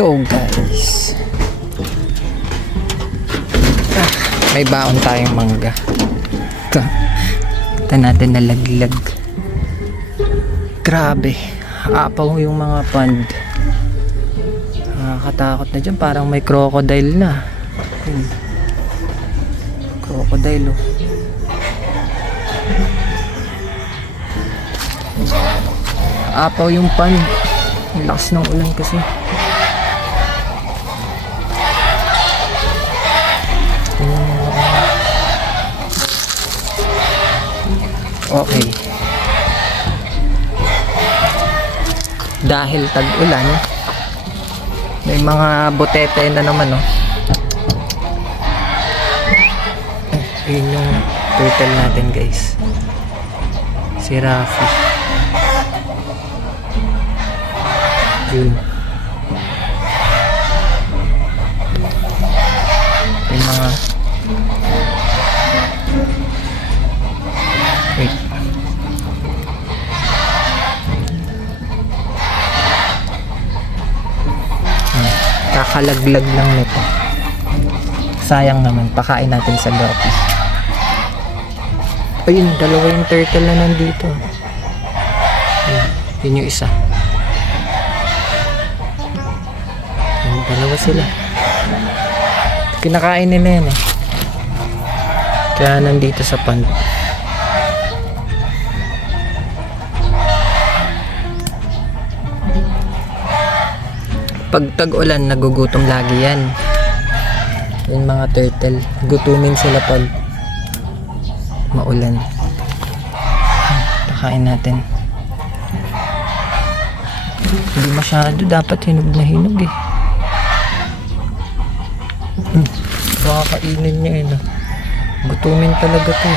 So guys, may baon tayong mangga. Ito natin nalaglag. Grabe, apaw yung mga pond. Nakakatakot na dyan, parang may crocodile na. Crocodile, oh. Apaw yung pond. Ang lakas ng ulan kasi. Okay. Dahil tag-ulan, may mga botete na naman, oh. Yun yung turtle natin, guys. Si Rafi. Yun. Yung mga wait. Kakalaglag lang nito. Sayang naman, pakain natin sa guppies. Ayun, dalawa yung turtle na nandito. Yun yung isa. Ayun, dalawa sila. Kinakain nila yan, eh. Kaya nandito sa pond. Pag tag-ulan, nagugutom lagi yan. Yung mga turtle, gutumin sila pag maulan. Pakain natin. Hindi masyado, dapat hinog na hinog, eh. Baka kainin niya, eh. Gutumin talaga to.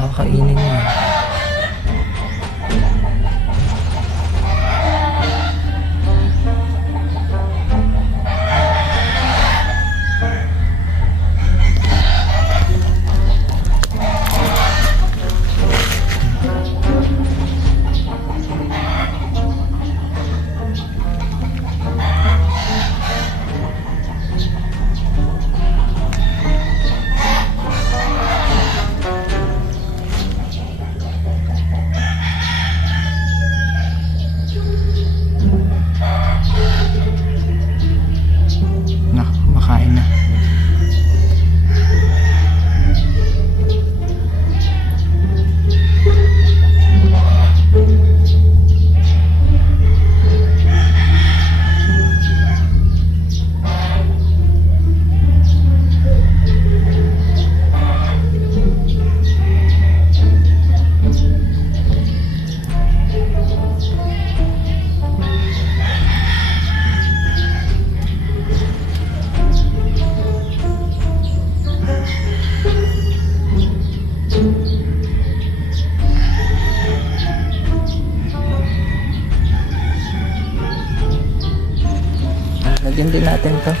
Baka kainin niya. Lagyan din natin to.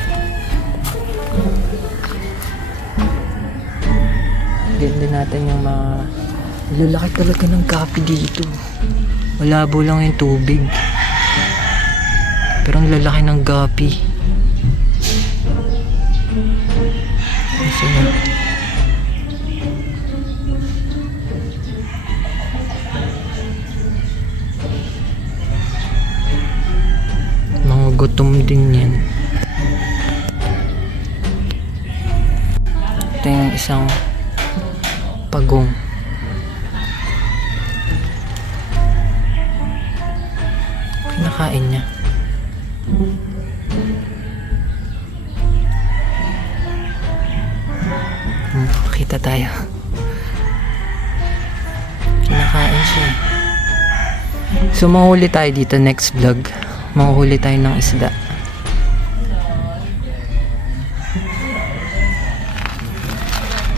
Lagyan din natin yung mga lalaki talaga ng gapi dito. Malabo lang yung tubig, pero ang lalaki ng gapi. Kasi mga gutom din yan. Ito yung isang pagong. Kinakain niya. Kita tayo. Kinakain siya. So mahuli tayo dito next vlog. Manghuli tayo ng isda.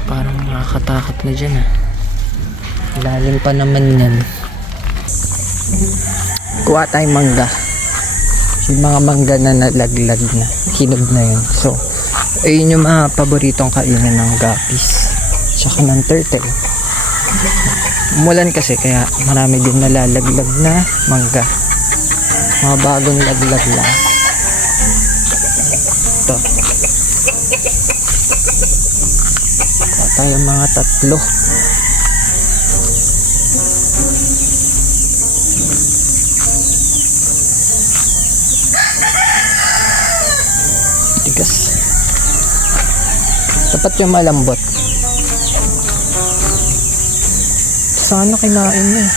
Parang nakakatakot na dyan, ah. Lalim pa naman yan. Kuha tayong mangga. Yung mga mangga na nalaglag na, hinog na yun. So ayun yung mga paboritong kainan ng guppies tsaka ng turtle. Umulan kasi kaya marami din nalalaglag na mangga. Mga bagong laglag lang. Ito. Kuha tayo mga 3. Tigas. Dapat yung malambot. Sana kinain na eh.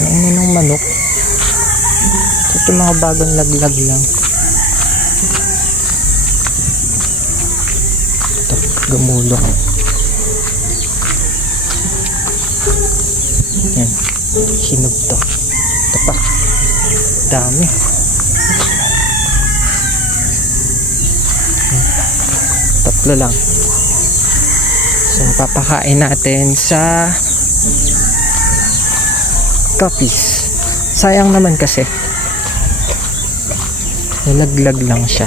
Nainin ng manok. Ito mga bagong laglag lang. Ito, gumulong. Yan. Hinog to. Ito pa. Dami. Tatlo lang. So, papakain natin sa guppies. Sayang naman kasi nalaglag lang siya.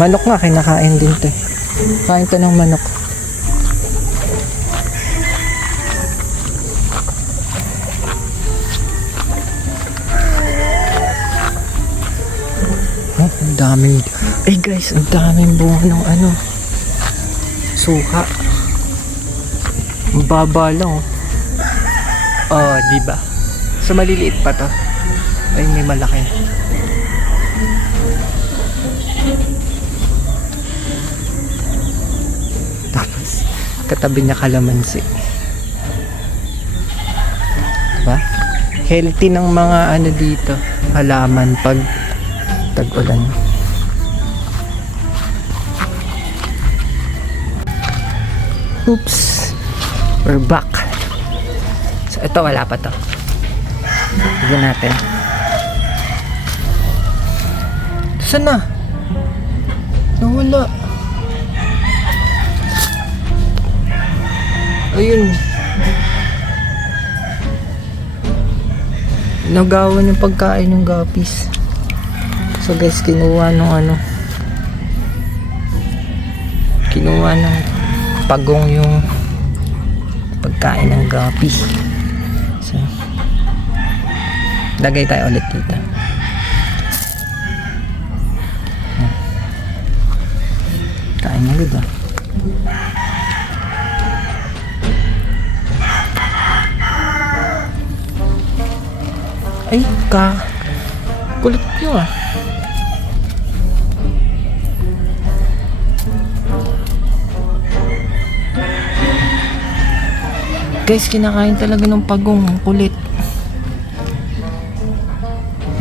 Manok nga, kinakain din to. Kain to ng manok. Oh, ang daming guys, ang daming bunga ng ano, suha. Ang baba lang oh. Diba? So maliliit pa to. Ay, may malaki. Tapos katabi niya kalamansi. Diba? Healthy ng mga ano dito, halaman pag tag-ulan. Oops, we're back. So ito, wala pa to. Bigyan natin. Saan na? Nawala. Ayun. Nagawan yung pagkain ng guppies. So guys, kinuha ng ano, kinuha ng pagong yung pagkain ng guppy. So lagay tayo ulit dito. Kain na agad ah. Ay, kulit nyo ah. Guys, kinakain talaga ng pagong. Kulit.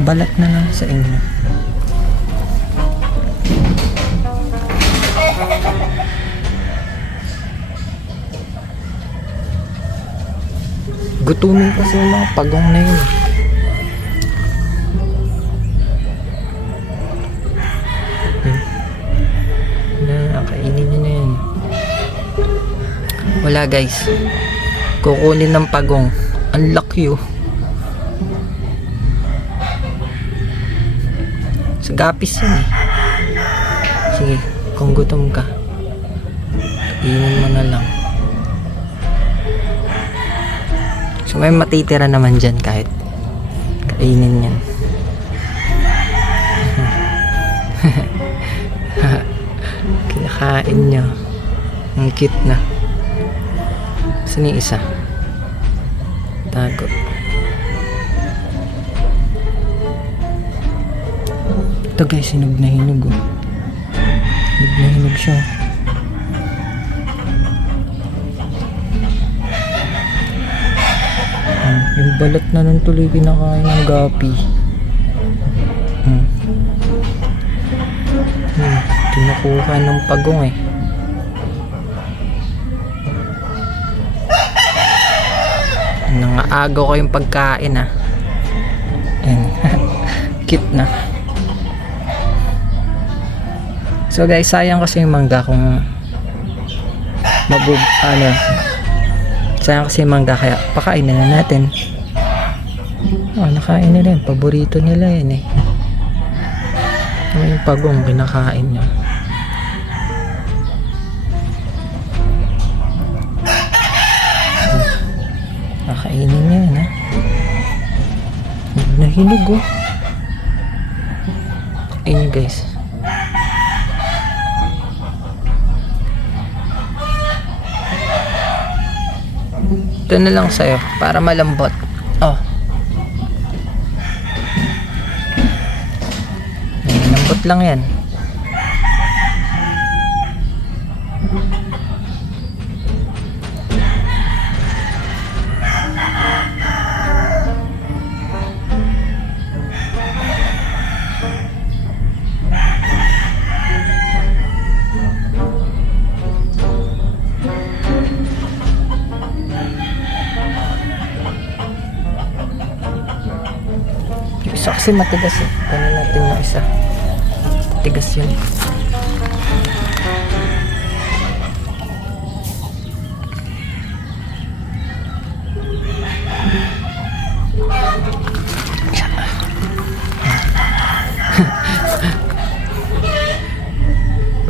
Balat na lang sa inyo. Gutumin kasi yung mga pagong na yun. Kainin nyo na yan. Wala guys. Kukunin ng pagong. Ang laki oh. Sa guppies yan eh. Sige, kung gutom ka, kainin mo na lang. So may matitira naman dyan kahit kainin yan. Kinakain nyo. Ang cute na. Saan yung isa? Tago. Ito guys, hinog na hinog oh. Hinog na hinog siya. Yung balat na nun tuloy kinakain ng guppy. Kinukuha ng pagong eh. Nangaagaw ko yung pagkain ah. Ayan. Cute na. So guys, sayang kasi yung mangga kung sayang kasi yung mangga, kaya pakain na natin. Oh, nakain nila yan. Paborito nila yan eh. Yung pagong kinakain niya. Kakainin niya yan ha. Nahinog oh. Ayun guys. Ito na lang sa'yo para malambot. Oh. Malambot lang yan. Yung isa kasi matigas eh. Kunin natin yung isa. Tigas yun.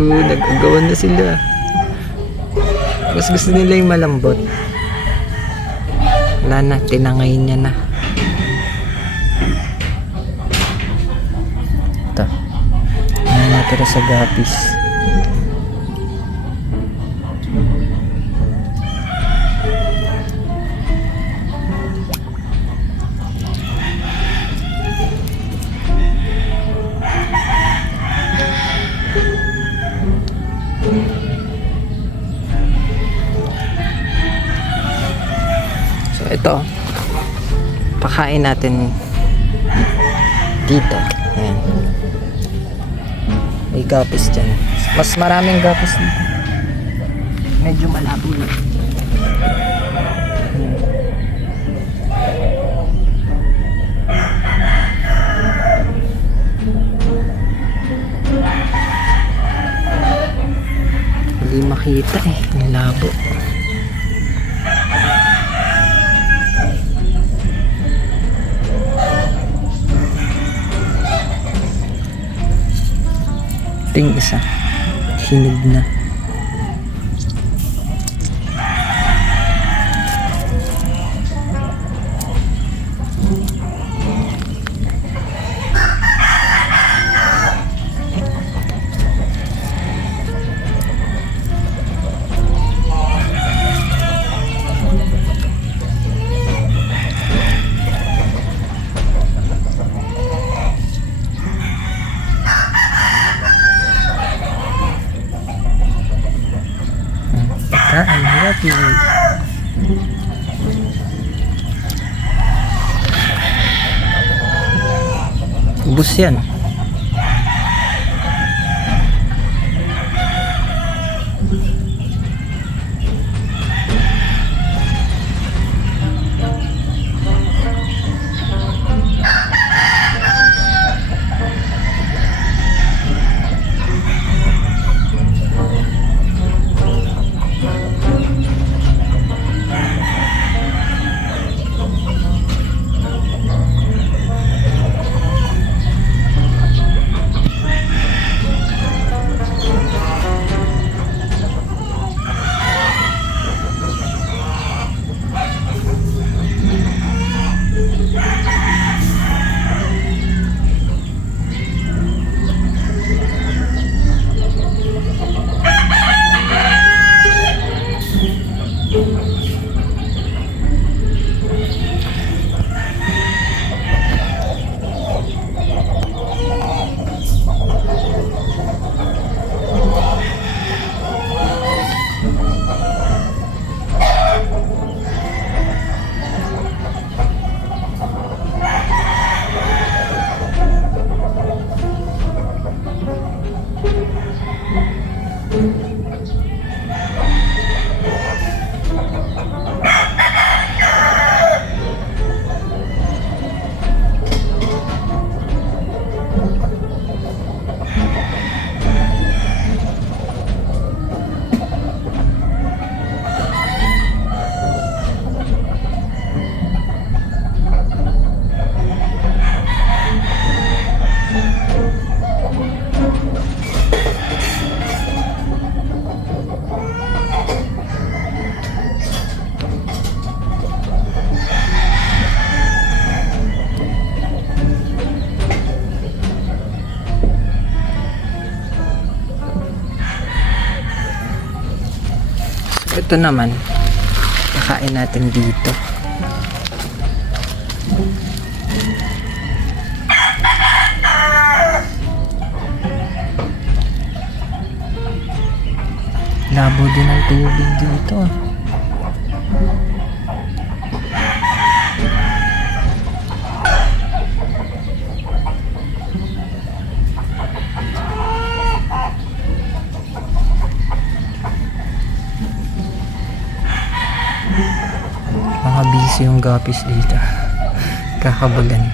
Nag-agawan na sila. Mas gusto nila yung malambot. Wala na, tinangay niya na. Ito. Ano natira sa gapis. So ito, pakain natin dito. Ayan. May gapis dyan. Mas maraming gapis dito. Medyo malabo lang. Hindi makita eh. Ang labo. Ting isa hinog na. Ang happy. Ubus yan. Ito naman, kakain natin dito. Labo din ang tubig dito. Mga busy yung gapis dito. Kakabagan.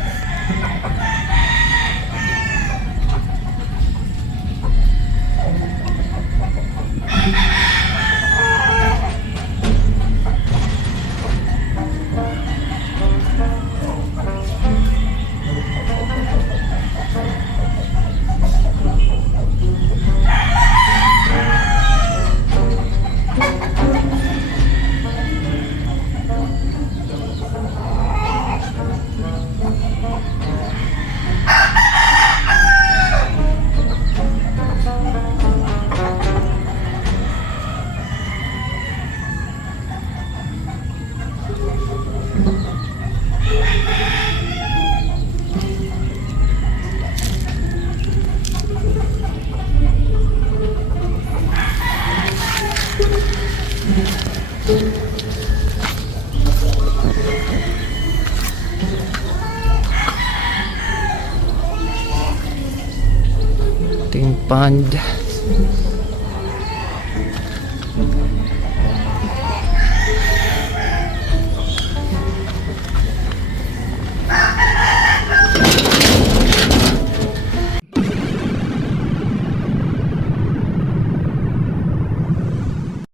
Ito yung pond.